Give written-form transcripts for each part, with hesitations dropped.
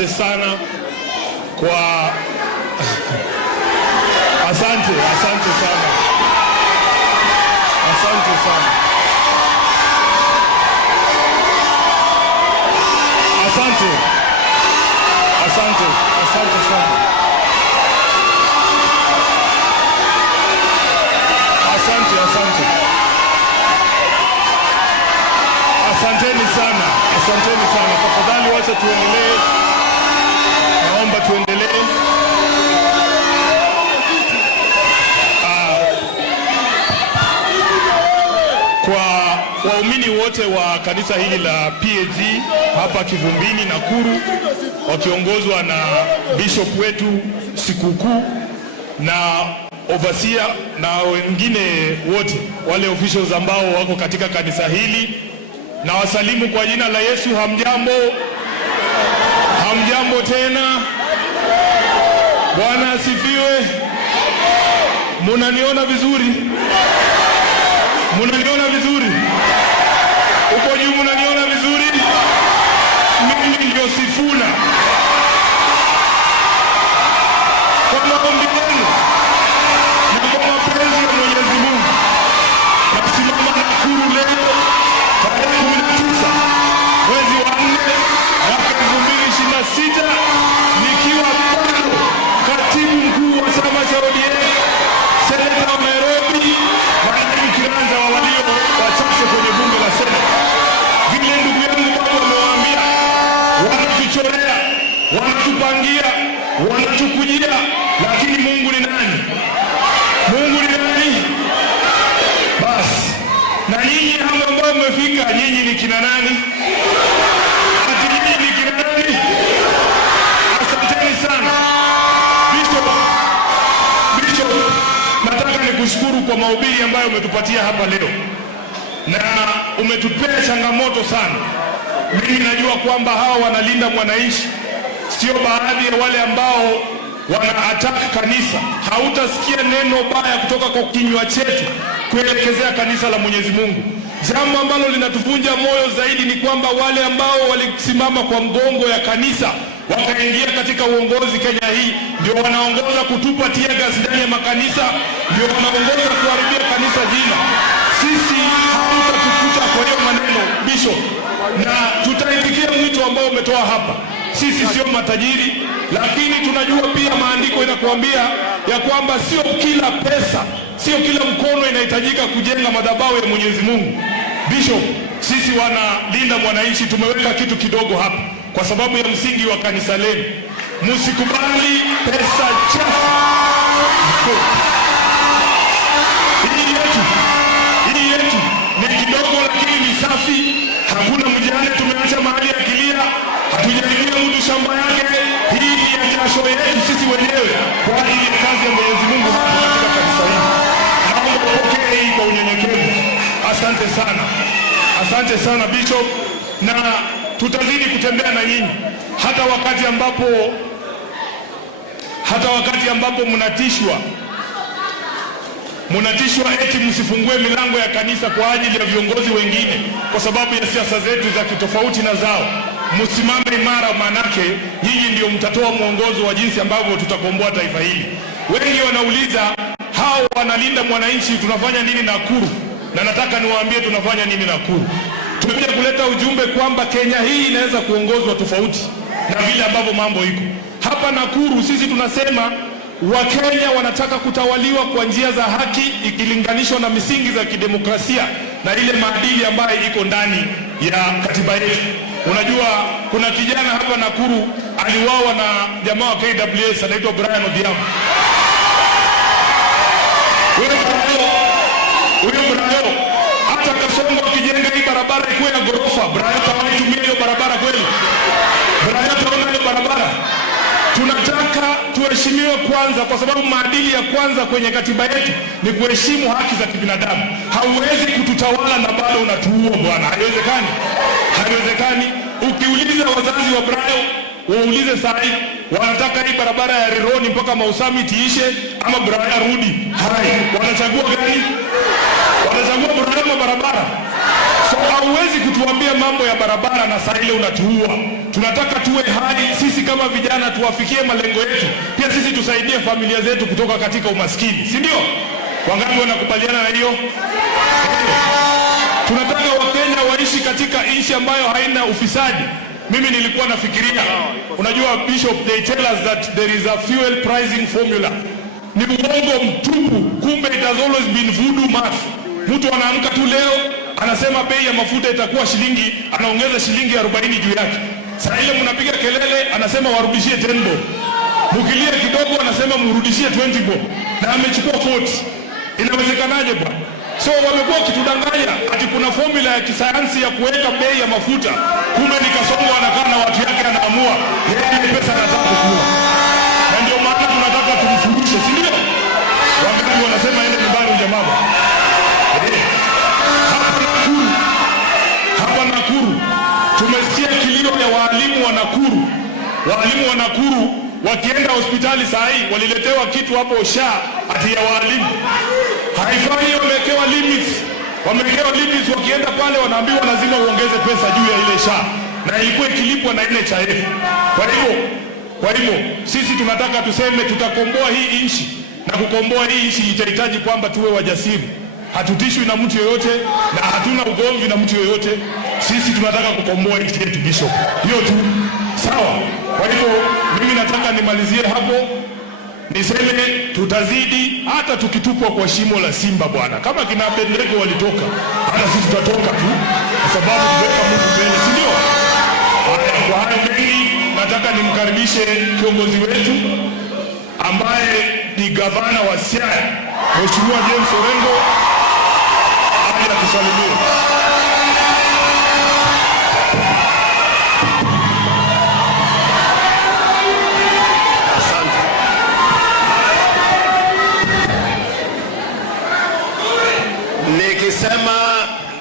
asante sana kwa asante sana. Asante sana. Asante sana. Asanteni sana. Tafadhali wacha tuendelee. Naomba tuendelee. Kwa waumini wote wa kanisa hili la PAG hapa Kivumbini Nakuru, wakiongozwa na bishop wetu Sikukuu na overseer na wengine wote wale officials ambao wako katika kanisa hili, na wasalimu kwa jina la Yesu. Hamjambo? Hamjambo tena? Bwana asifiwe. Munaniona vizuri? Munaniona vizuri? Uko juu munaniona vizuri? Mimi ndio Sifuna. Kwa maombi yenu na kwa mapenzi ya Mwenyezi Mungu, nasimama Nakuru leo tarehe 19 mwezi wa 4 mwaka 2026 nikiwa bado katibu mkuu wa chama cha ODM, seneta wa Nairobi, Mwananchi Kiranza wa walio wachache kwenye bunge la Senate. Vile ndugu yangu baba wamewaambia, wanatuchorea, wanatupangia, wanatukujia, lakini Mungu ni nani? Mungu ni nani? Basi, na nyinyi hapa ambao mmefika, nyinyi ni kina nani? Ati nyinyi ni kina nani? Asanteni sana. Bishop, nataka nikushukuru kwa mahubiri ambayo umetupatia hapa leo, na umetupea changamoto sana. Mimi najua kwamba hawa wanalinda mwananchi, sio baadhi ya wale ambao wana-attack kanisa. Hautasikia neno baya kutoka kwa kinywa chetu kuelekezea kanisa la Mwenyezi Mungu. Jambo ambalo linatuvunja moyo zaidi ni kwamba wale ambao walisimama kwa mgongo ya kanisa wakaingia katika uongozi Kenya hii ndio wanaongoza kutupa tear gas ndani ya makanisa, ndio wanaongoza kuharibia kanisa jina. Sisi hatutatukuta kwa hiyo maneno, Bishop, na tutaitikia mwito ambao umetoa hapa. Sisi sio matajiri, lakini tunajua pia maandiko inakuambia ya kwamba sio kila pesa, sio kila mkono inahitajika kujenga madhabahu ya Mwenyezi Mungu. Bishop, sisi wanalinda mwananchi tumeweka kitu kidogo hapa kwa sababu ya msingi wa kanisa lenu. Msikubali pesa chafu. Hii yetu ni kidogo lakini ni safi. Hakuna mjane tumeacha mahali ya kilia. Hatujaingia mtu shamba yake. Hii ni ya jasho yetu sisi wenyewe kwa ajili ya kazi ya Mwenyezi Mungu hapa katika kanisa hili. Naomba upokee hii kwa unyenyekevu. Asante sana. Asante sana Bishop, na tutazidi kutembea na nyinyi hata wakati ambapo mnatishwa eti msifungue milango ya kanisa kwa ajili ya viongozi wengine kwa sababu ya siasa zetu za kitofauti na zao. Msimame imara, manake nyinyi ndio mtatoa mwongozo wa jinsi ambavyo tutakomboa taifa hili. Wengi wanauliza hao wanalinda mwananchi tunafanya nini Nakuru, na nataka niwaambie tunafanya nini Nakuru. Tumekuja kuleta ujumbe kwamba Kenya hii inaweza kuongozwa tofauti na vile ambavyo mambo iko. Hapa Nakuru sisi tunasema Wakenya wanataka kutawaliwa kwa njia za haki ikilinganishwa na misingi za kidemokrasia na ile maadili ambayo iko ndani ya katiba yetu. Unajua kuna kijana hapa Nakuru aliuawa na jamaa wa KWS anaitwa Brian Odhiambo. Huyo Brian hata Kasongo akijenga hii barabara ikuwe ya gorofa, Brian hawaitumia hiyo barabara kweli? Brian taona hiyo barabara? Tunataka tuheshimiwe kwanza, kwa sababu maadili ya kwanza kwenye katiba yetu ni kuheshimu haki za kibinadamu. Hauwezi kututawala na bado unatuua bwana, haiwezekani. Haiwezekani. Ukiuliza wazazi wa Brian, waulize sahi wanataka hii barabara ya Rironi mpaka Mau Summit iishe ama Brian rudi hai, wanachagua gani? Wanachagua Brian barabara. So hauwezi kutuambia mambo ya barabara na saa ile unatuua. tunataka tuwe hai sisi kama vijana, tuwafikie malengo yetu, pia sisi tusaidie familia zetu kutoka katika umaskini, si ndio? Wangapi wanakubaliana na hiyo? Tunataka Wakenya waishi katika nchi ambayo haina ufisadi. Mimi nilikuwa nafikiria, unajua Bishop, they tell us that there is a fuel pricing formula. Ni uongo mtupu, kumbe it has always been voodoo math. Mtu anaamka tu leo anasema bei ya mafuta itakuwa shilingi, anaongeza shilingi 40 juu yake. Sasa ile mnapiga kelele, anasema warudishie 10 bob. Mukilia kidogo anasema murudishie 20 bob. Na amechukua 40. Inawezekanaje bwana? So wamekuwa kitudanganya ati kuna formula ya kisayansi ya kuweka bei ya mafuta. Kumbe ni Kasongo anakaa na watu yake anaamua yeye pesa anataka kukula. Na ndio maana tunataka tumfundishe, si ndio? Wangapi wanasema ende nyumbani jamaa. Hapa Nakuru tumesikia kilio ya walimu wa Nakuru. Walimu wa Nakuru wakienda hospitali saa hii waliletewa kitu hapo SHA ati ya walimu. Haifai, wamewekewa limits. Wamewekewa limits, wakienda pale wanaambiwa lazima uongeze pesa juu ya ile SHA. Na ilikuwa ikilipwa na NHIF. Kwa hivyo sisi tunataka tuseme tutakomboa hii nchi, na kukomboa hii nchi itahitaji kwamba tuwe wajasiri. Hatutishwi na mtu yoyote na hatuna ugomvi na mtu yoyote. Sisi tunataka kukomboa nchi yetu, Bishop. Hiyo tu. Sawa. Kwa hivyo mimi nataka nimalizie hapo. Niseme tutazidi hata tukitupwa kwa shimo la simba bwana. Kama kina Abednego walitoka, hata sisi tutatoka tu, kwa sababu tuweka Mungu mbele, si ndio? Kwa hayo mengi nataka nimkaribishe kiongozi wetu ambaye ni gavana wa Siaya, Mheshimiwa James Orengo, aje atusalimie. Nikisema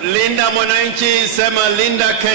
linda mwananchi, sema linda Kenya.